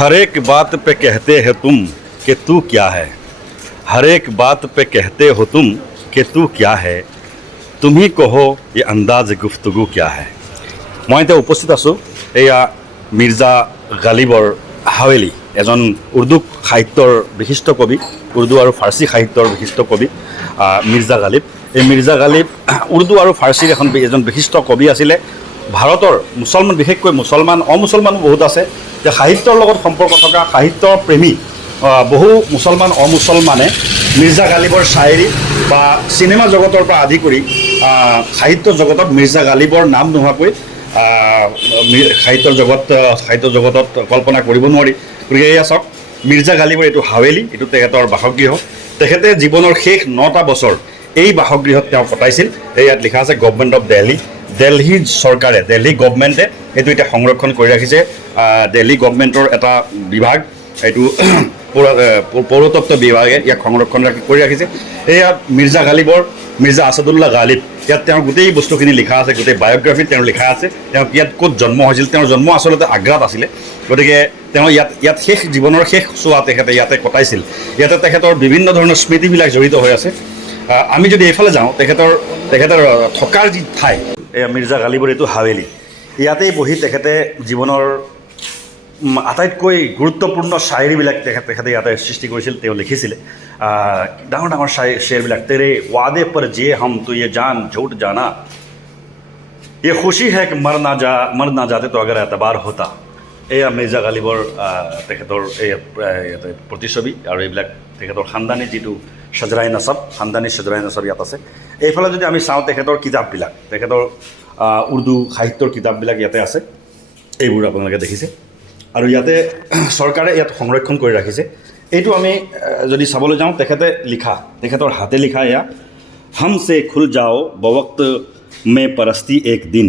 हर एक बात पे कहते हैं तुम कि तू क्या है हर एक बात पे कहते हो तुम कि तू क्या है तुम ही कहो ये अंदाज गुफ्तगू क्या है मैं এতিয়া উপস্থিত আছোঁ এয়া মিৰ্জা গালিবৰ হাৱেলী এজন উৰ্দু সাহিত্যৰ বিশিষ্ট কবি উৰ্দু আৰু ফাৰ্চী সাহিত্যৰ বিশিষ্ট কবি মিৰ্জা গালিব এই মিৰ্জা গালিব উৰ্দু আৰু ফাৰ্চীৰ এজন বিশিষ্ট কবি আছিলে ভাৰতৰ মুছলমান বিশেষকৈ মুছলমান অমুছলমানো বহুত আছে যে সাহিত্যৰ লগত সম্পৰ্ক থকা সাহিত্য প্ৰেমী বহু মুছলমান অমুছলমানে মিৰ্জা গালিবৰ শায়েৰী বা চিনেমা জগতৰ পৰা আদি কৰি সাহিত্য জগতত মিৰ্জা গালিবৰ নাম নোহোৱাকৈ সাহিত্যৰ জগতত কল্পনা কৰিব নোৱাৰি গতিকে এয়া চাওক মিৰ্জা গালিবৰ এইটো হাৱেলী এইটো তেখেতৰ বাসগৃহ তেখেতে জীৱনৰ শেষ 9টা বছৰ এই বাসগৃহত তেওঁ কটাইছিল ইয়াত লিখা আছে গভৰ্ণমেণ্ট অফ দিল্লী চৰকাৰে দিল্লী গভৰ্ণমেণ্টে এইটো এতিয়া সংৰক্ষণ কৰি ৰাখিছে দিল্লী গভৰ্ণমেণ্টৰ এটা বিভাগ এইটো পৌৰতত্ত্ব বিভাগে ইয়াক সংৰক্ষণ কৰি ৰাখিছে এয়া মিৰ্জা গালিবৰ মিৰ্জা আছাদুল্লাহ গালিব ইয়াত তেওঁৰ গোটেই বস্তুখিনি লিখা আছে গোটেই বায়োগ্ৰাফিত তেওঁৰ লিখা আছে তেওঁ ইয়াত ক'ত জন্ম হৈছিল তেওঁৰ জন্ম আচলতে আগ্ৰাত আছিলে গতিকে তেওঁ ইয়াত শেষ জীৱনৰ শেষ চোৱা তেখেতে ইয়াতে কটাইছিল ইয়াতে তেখেতৰ বিভিন্ন ধৰণৰ স্মৃতিবিলাক জড়িত হৈ আছে আমি যদি এইফালে যাওঁ তেখেতৰ থকাৰ যি ঠাই এয়া মিৰ্জা গালিবৰ এইটো হাৱেলী ইয়াতেই বহি তেখেতে জীৱনৰ আটাইতকৈ গুৰুত্বপূৰ্ণ শায়েৰীবিলাক তেখেতে ইয়াতে সৃষ্টি কৰিছিল তেওঁ লিখিছিলে ডাঙৰ ডাঙৰ শ্বেৰবিলাক তেৰে ৱাদে পৰ জিয়ে হম তো ये जान झूठ जाना ये खुशी है कि मर ना जाते तो अगर एतबार होता এয়া মিৰ্জা গালিবৰ তেখেতৰ এই প্ৰতিচ্ছবি আৰু এইবিলাক তেখেতৰ খানদানী যিটো সজৰাই নছব খানদানী সজৰাই নছব ইয়াত আছে এইফালে যদি আমি চাওঁ তেখেতৰ কিতাপবিলাক তেখেতৰ উৰ্দু সাহিত্যৰ কিতাপবিলাক ইয়াতে আছে এইবোৰ আপোনালোকে দেখিছে আৰু ইয়াতে চৰকাৰে ইয়াত সংৰক্ষণ কৰি ৰাখিছে এইটো আমি যদি চাবলৈ যাওঁ তেখেতে লিখা তেখেতৰ হাতে লিখা এয়া हमसे खुल जाओ बवक्त में परस्ती एक दिन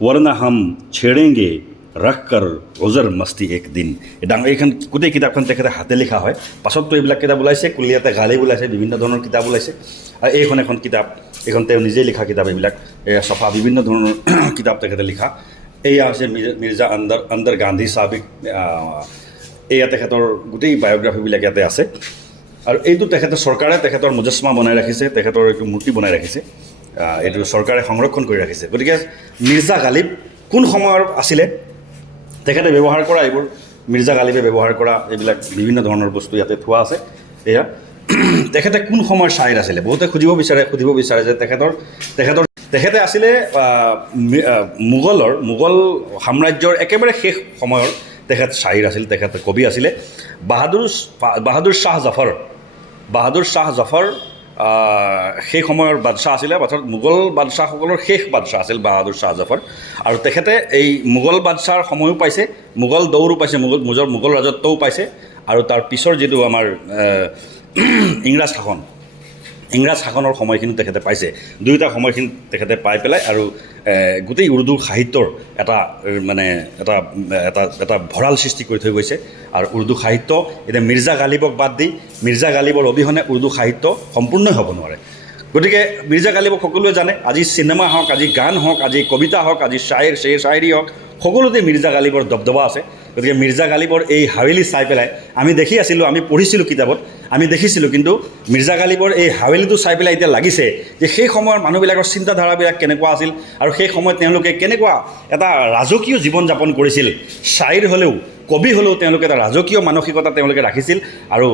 वरना हम छेड़ेंगे रख कर उजर मस्ती एक दिन ডাঙৰ এইখন গোটেই কিতাপখন তেখেতে হাতে লিখা হয় পাছততো এইবিলাক কিতাপ ওলাইছে কুলিয়াতে গালিব ওলাইছে বিভিন্ন ধৰণৰ কিতাপ ওলাইছে আৰু এইখন এখন কিতাপ এইখন তেওঁ নিজেই লিখা কিতাপ এইবিলাক চফা বিভিন্ন ধৰণৰ কিতাপ তেখেতে লিখা এয়া হৈছে মিৰ্জা আন্দৰ গান্ধী সাহিব এয়া তেখেতৰ গোটেই বায়োগ্ৰাফিবিলাক ইয়াতে আছে আৰু এইটো তেখেতে চৰকাৰে তেখেতৰ মুজস্মা বনাই ৰাখিছে তেখেতৰ এইটো মূৰ্তি বনাই ৰাখিছে এইটো চৰকাৰে সংৰক্ষণ কৰি ৰাখিছে গতিকে মিৰ্জা গালিব কোন সময়ৰ আছিলে তেখেতে ব্যৱহাৰ কৰা এইবোৰ মিৰ্জা গালিবে ব্যৱহাৰ কৰা এইবিলাক বিভিন্ন ধৰণৰ বস্তু ইয়াতে থোৱা আছে এয়া তেখেতে কোন সময়ৰ শায়েৰ আছিলে বহুতে সুধিব বিচাৰে যে তেখেতে আছিলে মোগল সাম্ৰাজ্যৰ একেবাৰে শেষ সময়ৰ তেখেত শায়েৰ আছিল তেখেত কবি আছিলে বাহাদুৰ শ্বাহ জাফৰ সেই সময়ৰ বাদশ্বাহ আছিলে পাছত মোগল বাদশ্বাহসকলৰ শেষ বাদশ্বাহ আছিল বাহাদুৰ শ্বাহ জাফৰ আৰু তেখেতে এই মোগল বাদশ্বাহৰ সময়ো পাইছে মোগল দৌৰো পাইছে মোগল ৰাজত্বও পাইছে আৰু তাৰ পিছৰ যিটো আমাৰ ইংৰাজ শাসনৰ সময়খিনি তেখেতে পাইছে দুয়োটা সময়খিনি তেখেতে পাই পেলাই আৰু গোটেই উৰ্দু সাহিত্যৰ এটা ভঁৰাল সৃষ্টি কৰি থৈ গৈছে আৰু উৰ্দু সাহিত্য এতিয়া মিৰ্জা গালিবক বাদ দি মিৰ্জা গালিবৰ অবিহনে উৰ্দু সাহিত্য সম্পূৰ্ণই হ'ব নোৱাৰে গতিকে মিৰ্জা গালিবক সকলোৱে জানে আজি চিনেমা হওক আজি গান হওক আজি কবিতা হওক আজি শায়েৰী হওক সকলোতে মিৰ্জা গালিবৰ দবদবা আছে গতিকে মিৰ্জা গালিবৰ এই হাৱেলী চাই পেলাই আমি দেখি আছিলোঁ আমি পঢ়িছিলোঁ কিতাপত আমি দেখিছিলোঁ কিন্তু মিৰ্জা গালিবৰ এই হাৱেলীটো চাই পেলাই এতিয়া লাগিছে যে সেই সময়ৰ মানুহবিলাকৰ চিন্তাধাৰাবিলাক কেনেকুৱা আছিল আৰু সেই সময়ত তেওঁলোকে কেনেকুৱা এটা ৰাজকীয় জীৱন যাপন কৰিছিল শায়েৰ হ'লেও কবি হ'লেও তেওঁলোকে এটা ৰাজকীয় মানসিকতা তেওঁলোকে ৰাখিছিল আৰু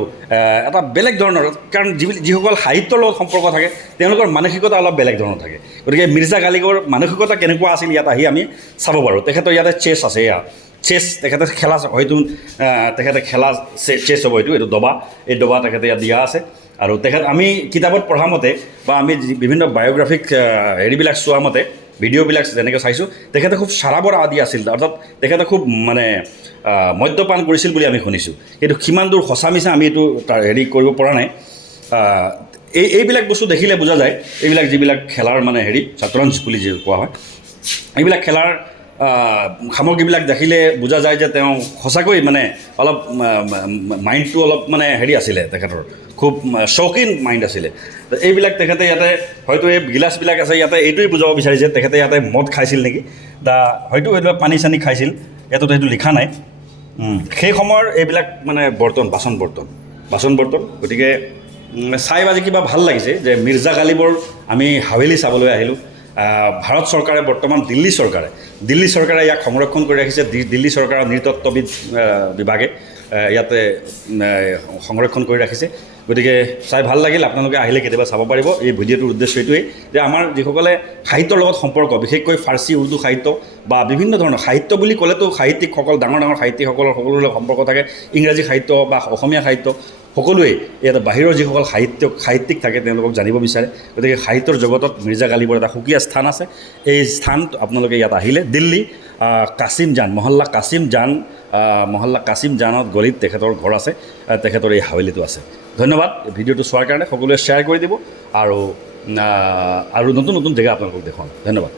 এটা বেলেগ ধৰণৰ কাৰণ যিসকল সাহিত্যৰ লগত সম্পৰ্ক থাকে তেওঁলোকৰ মানসিকতা অলপ বেলেগ ধৰণৰ থাকে গতিকে মিৰ্জা গালিবৰ মানসিকতা কেনেকুৱা আছিল ইয়াত আহি আমি চাব পাৰোঁ তেখেতৰ ইয়াতে চেছ আছে এয়া চেছ তেখেতে খেলা হয়তো তেখেতে খেলা চেছ হ'ব এইটো দবা এই দবা তেখেতে ইয়াত দিয়া আছে আৰু আমি কিতাপত পঢ়া মতে বা আমি বিভিন্ন বায়োগ্ৰাফিক হেৰিবিলাক চোৱা মতে ভিডিঅ'বিলাক যেনেকৈ চাইছোঁ তেখেতে খুব চাৰাবৰ আদি আছিল অৰ্থাৎ তেখেতে খুব মদ্যপান কৰিছিল বুলি আমি শুনিছোঁ কিন্তু কিমান দূৰ সঁচা মিছা আমি এইটো হেৰি কৰিব পৰা নাই এইবিলাক বস্তু দেখিলে বুজা যায় এইবিলাক যিবিলাক খেলাৰ চাতৰঞ্জ বুলি যি কোৱা হয় এইবিলাক খেলাৰ সামগ্ৰীবিলাক দেখিলে বুজা যায় যে তেওঁ সঁচাকৈ অলপ মাইণ্ডটো অলপ আছিলে তেখেতৰ খুব চৌকিন মাইণ্ড আছিলে এইবিলাক তেখেতে ইয়াতে হয়তো এই গিলাচবিলাক আছে ইয়াতে এইটোৱে বুজাব বিচাৰিছে তেখেতে ইয়াতে মদ খাইছিল নেকি হয়তো এইবিলাক পানী চানী খাইছিল ইয়াতো সেইটো লিখা নাই সেই সময়ৰ এইবিলাক মানে বাচন বৰ্তন গতিকে চাই বাজি কিবা ভাল লাগিছে যে মিৰ্জা গালিবৰ আমি হাৱেলি চাবলৈ আহিলোঁ ভাৰত চৰকাৰে বৰ্তমান দিল্লী চৰকাৰে ইয়াক সংৰক্ষণ কৰি ৰাখিছে দিল্লী চৰকাৰৰ নৃতত্ববিদ বিভাগে ইয়াতে সংৰক্ষণ কৰি ৰাখিছে গতিকে চাই ভাল লাগিল আপোনালোকে আহিলে কেতিয়াবা চাব পাৰিব এই ভিডিঅ'টোৰ উদ্দেশ্য এইটোৱেই যে আমাৰ যিসকলে সাহিত্যৰ লগত সম্পৰ্ক বিশেষকৈ ফাৰ্চী উৰ্দু সাহিত্য বা বিভিন্ন ধৰণৰ সাহিত্য বুলি ক'লেতো সাহিত্যিকসকল ডাঙৰ সাহিত্যিকসকলৰ সকলোৰে লগত সম্পৰ্ক থাকে ইংৰাজী সাহিত্য বা অসমীয়া সাহিত্য সকলোৱে ইয়াত বাহিৰৰ যিসকল সাহিত্যিক থাকে তেওঁলোকক জানিব বিচাৰে গতিকে সাহিত্যৰ জগতত মিৰ্জা গালিবৰ এটা সুকীয়া স্থান আছে এই স্থান আপোনালোকে ইয়াত আহিলে দিল্লী মহল্লা কাছিম জানত গলিত তেখেতৰ ঘৰ আছে তেখেতৰ এই হাৱেলিটো আছে ধন্যবাদ ভিডিঅ'টো চোৱাৰ কাৰণে সকলোৱে শ্বেয়াৰ কৰি দিব আৰু নতুন জেগা আপোনালোকক দেখুৱাম ধন্যবাদ